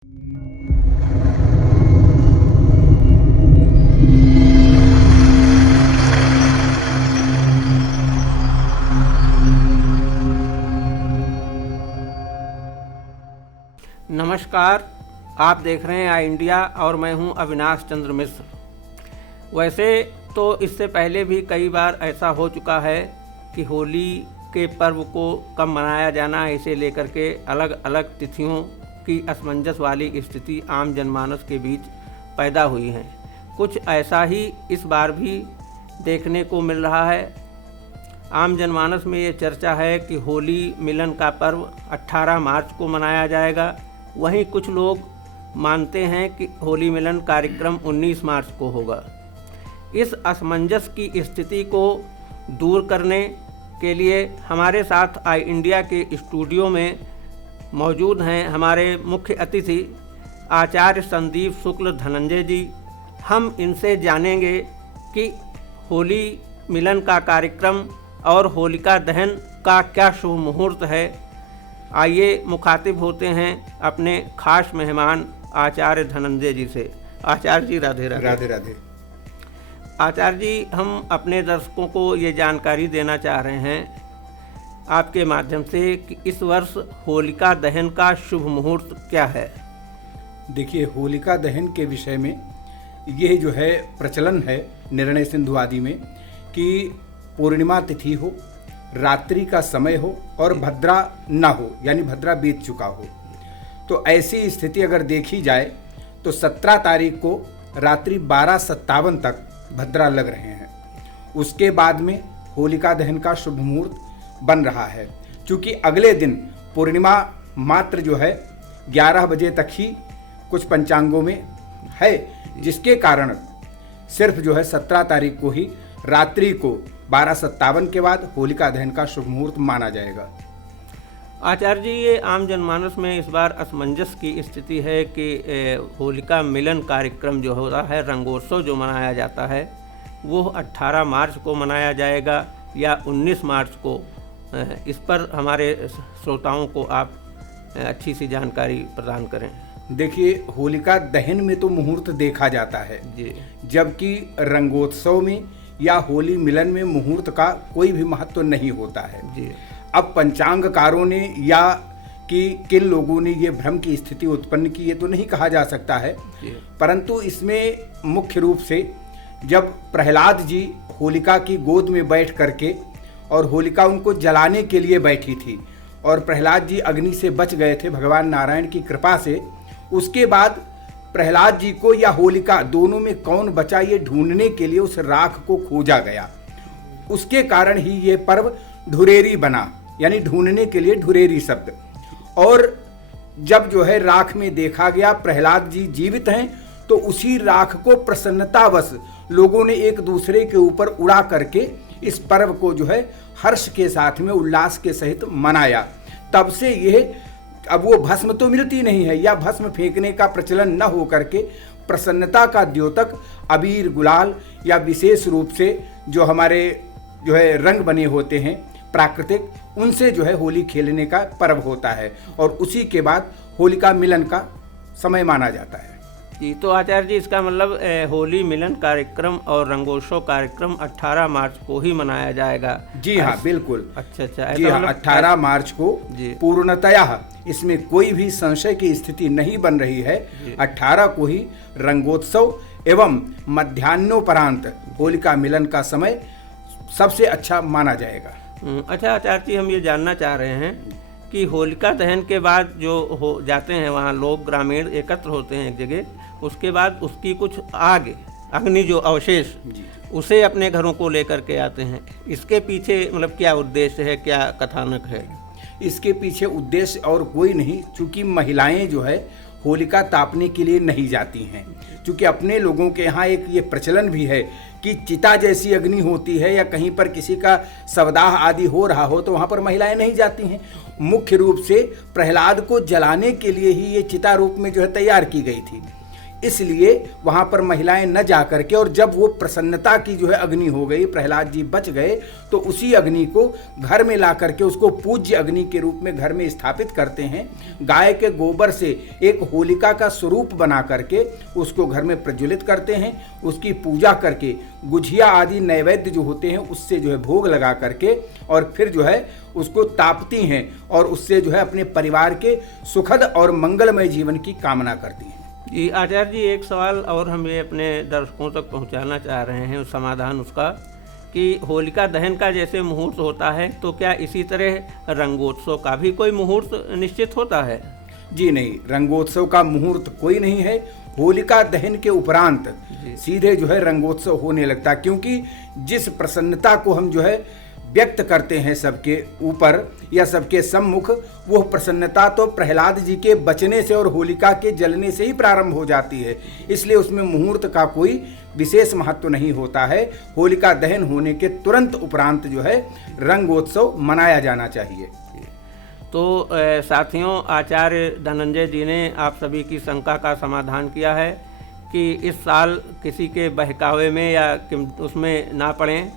नमस्कार, आप देख रहे हैं आई इंडिया और मैं हूं अविनाश चंद्र मिश्र। वैसे तो इससे पहले भी कई बार ऐसा हो चुका है कि होली के पर्व को कब मनाया जाना है, इसे लेकर के अलग अलग तिथियों की असमंजस वाली स्थिति आम जनमानस के बीच पैदा हुई है। कुछ ऐसा ही इस बार भी देखने को मिल रहा है। आम जनमानस में ये चर्चा है कि होली मिलन का पर्व 18 मार्च को मनाया जाएगा। वहीं कुछ लोग मानते हैं कि होली मिलन कार्यक्रम 19 मार्च को होगा। इस असमंजस की स्थिति को दूर करने के लिए हमारे साथ आई इंडिया के स्टूडियो में मौजूद हैं हमारे मुख्य अतिथि आचार्य संदीप शुक्ल धनंजय जी। हम इनसे जानेंगे कि होली मिलन का कार्यक्रम और होलिका दहन का क्या शुभ मुहूर्त है। आइए मुखातिब होते हैं अपने खास मेहमान आचार्य धनंजय जी से। आचार्य जी राधे राधे। राधे राधे। आचार्य जी, हम अपने दर्शकों को ये जानकारी देना चाह रहे हैं आपके माध्यम से कि इस वर्ष होलिका दहन का शुभ मुहूर्त क्या है। देखिए, होलिका दहन के विषय में यह जो है प्रचलन है निर्णय सिंधु आदि में कि पूर्णिमा तिथि हो, रात्रि का समय हो और भद्रा न हो, यानी भद्रा बीत चुका हो। तो ऐसी स्थिति अगर देखी जाए तो 17 तारीख को रात्रि 12:57 तक भद्रा लग रहे हैं। उसके बाद में होलिका दहन का शुभ मुहूर्त बन रहा है। क्योंकि अगले दिन पूर्णिमा मात्र जो है 11 बजे तक ही कुछ पंचांगों में है, जिसके कारण सिर्फ जो है 17 तारीख को ही रात्रि को 12:57 के बाद होलिका दहन का शुभ मुहूर्त माना जाएगा। आचार्य जी, ये आम जनमानस में इस बार असमंजस की स्थिति है कि होलिका मिलन कार्यक्रम जो होता है, रंगोत्सव जो मनाया जाता है, वो 18 मार्च को मनाया जाएगा या 19 मार्च को। इस पर हमारे श्रोताओं को आप अच्छी सी जानकारी प्रदान करें। देखिए, होलिका दहन में तो मुहूर्त देखा जाता है जी, जबकि रंगोत्सव में या होली मिलन में मुहूर्त का कोई भी महत्व नहीं होता है जी। अब पंचांगकारों ने या कि किन लोगों ने ये भ्रम की स्थिति उत्पन्न की, ये तो नहीं कहा जा सकता है, परंतु इसमें मुख्य रूप से जब प्रहलाद जी होलिका की गोद में बैठ करके और होलिका उनको जलाने के लिए बैठी थी और प्रहलाद जी अग्नि से बच गए थे भगवान नारायण की कृपा से, उसके बाद प्रहलाद जी को या होलिका दोनों में कौन बचा ये ढूंढने के लिए उस राख को खोजा गया। उसके कारण ही ये पर्व ढुरेरी बना, यानी ढूंढने के लिए ढुरेरी शब्द। और जब जो है राख में देखा गया प्रहलाद जी जीवित हैं, तो उसी राख को प्रसन्नतावश लोगों ने एक दूसरे के ऊपर उड़ा करके इस पर्व को जो है हर्ष के साथ में उल्लास के सहित मनाया। तब से यह, अब वो भस्म तो मिलती नहीं है या भस्म फेंकने का प्रचलन न हो करके प्रसन्नता का द्योतक अबीर गुलाल या विशेष रूप से जो हमारे जो है रंग बने होते हैं प्राकृतिक, उनसे जो है होली खेलने का पर्व होता है और उसी के बाद होलिका मिलन का समय माना जाता है। जी, तो आचार्य जी, इसका मतलब होली मिलन कार्यक्रम और रंगोत्सव कार्यक्रम 18 मार्च को ही मनाया जाएगा। जी हाँ, बिल्कुल। अच्छा, जी हाँ, 18 मार्च को पूर्णतया, इसमें कोई भी संशय की स्थिति नहीं बन रही है। 18 को ही रंगोत्सव एवं मध्याह्नोपरांत होलिका मिलन का समय सबसे अच्छा माना जाएगा। अच्छा आचार्य जी, हम ये जानना चाह रहे हैं कि होलिका दहन के बाद जो हो जाते हैं वहाँ लोग ग्रामीण एकत्र होते हैं एक जगह, उसके बाद उसकी कुछ आग अग्नि जो अवशेष उसे अपने घरों को लेकर के आते हैं। इसके पीछे मतलब क्या उद्देश्य है, क्या कथानक है? इसके पीछे उद्देश्य और कोई नहीं, चूंकि महिलाएं जो है होलिका तापने के लिए नहीं जाती हैं। क्योंकि अपने लोगों के यहाँ एक ये प्रचलन भी है कि चिता जैसी अग्नि होती है या कहीं पर किसी का शवदाह आदि हो रहा हो तो वहाँ पर महिलाएं नहीं जाती हैं। मुख्य रूप से प्रहलाद को जलाने के लिए ही ये चिता रूप में जो है तैयार की गई थी। इसलिए वहां पर महिलाएं न जा करके, और जब वो प्रसन्नता की जो है अग्नि हो गई, प्रहलाद जी बच गए, तो उसी अग्नि को घर में ला करके उसको पूज्य अग्नि के रूप में घर में स्थापित करते हैं। गाय के गोबर से एक होलिका का स्वरूप बना करके उसको घर में प्रज्वलित करते हैं। उसकी पूजा करके गुझिया आदि नैवेद्य जो होते हैं उससे जो है भोग लगा करके और फिर जो है उसको तापती हैं और उससे जो है अपने परिवार के सुखद और मंगलमय जीवन की कामना करती हैं। जी आचार्य जी, एक सवाल और हम ये अपने दर्शकों तक पहुंचाना चाह रहे हैं, उस समाधान उसका कि होलिका दहन का जैसे मुहूर्त होता है, तो क्या इसी तरह रंगोत्सव का भी कोई मुहूर्त निश्चित होता है? जी नहीं, रंगोत्सव का मुहूर्त कोई नहीं है। होलिका दहन के उपरांत सीधे जो है रंगोत्सव होने लगता, क्योंकि जिस प्रसन्नता को हम जो है व्यक्त करते हैं सबके ऊपर या सबके सम्मुख, वो प्रसन्नता तो प्रहलाद जी के बचने से और होलिका के जलने से ही प्रारंभ हो जाती है। इसलिए उसमें मुहूर्त का कोई विशेष महत्व नहीं होता है। होलिका दहन होने के तुरंत उपरांत जो है रंगोत्सव मनाया जाना चाहिए। तो साथियों, आचार्य धनंजय जी ने आप सभी की शंका का समाधान किया है कि इस साल किसी के बहकावे में या उसमें ना पड़ें,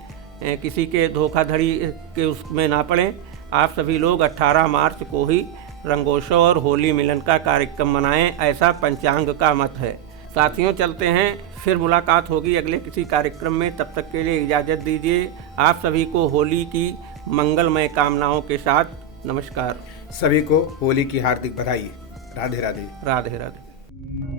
किसी के धोखाधड़ी के उसमें ना पड़ें। आप सभी लोग 18 मार्च को ही रंगोत्सव और होली मिलन का कार्यक्रम मनाएं, ऐसा पंचांग का मत है। साथियों, चलते हैं, फिर मुलाकात होगी अगले किसी कार्यक्रम में। तब तक के लिए इजाज़त दीजिए। आप सभी को होली की मंगलमय कामनाओं के साथ नमस्कार। सभी को होली की हार्दिक बधाई। राधे राधे। राधे राधे।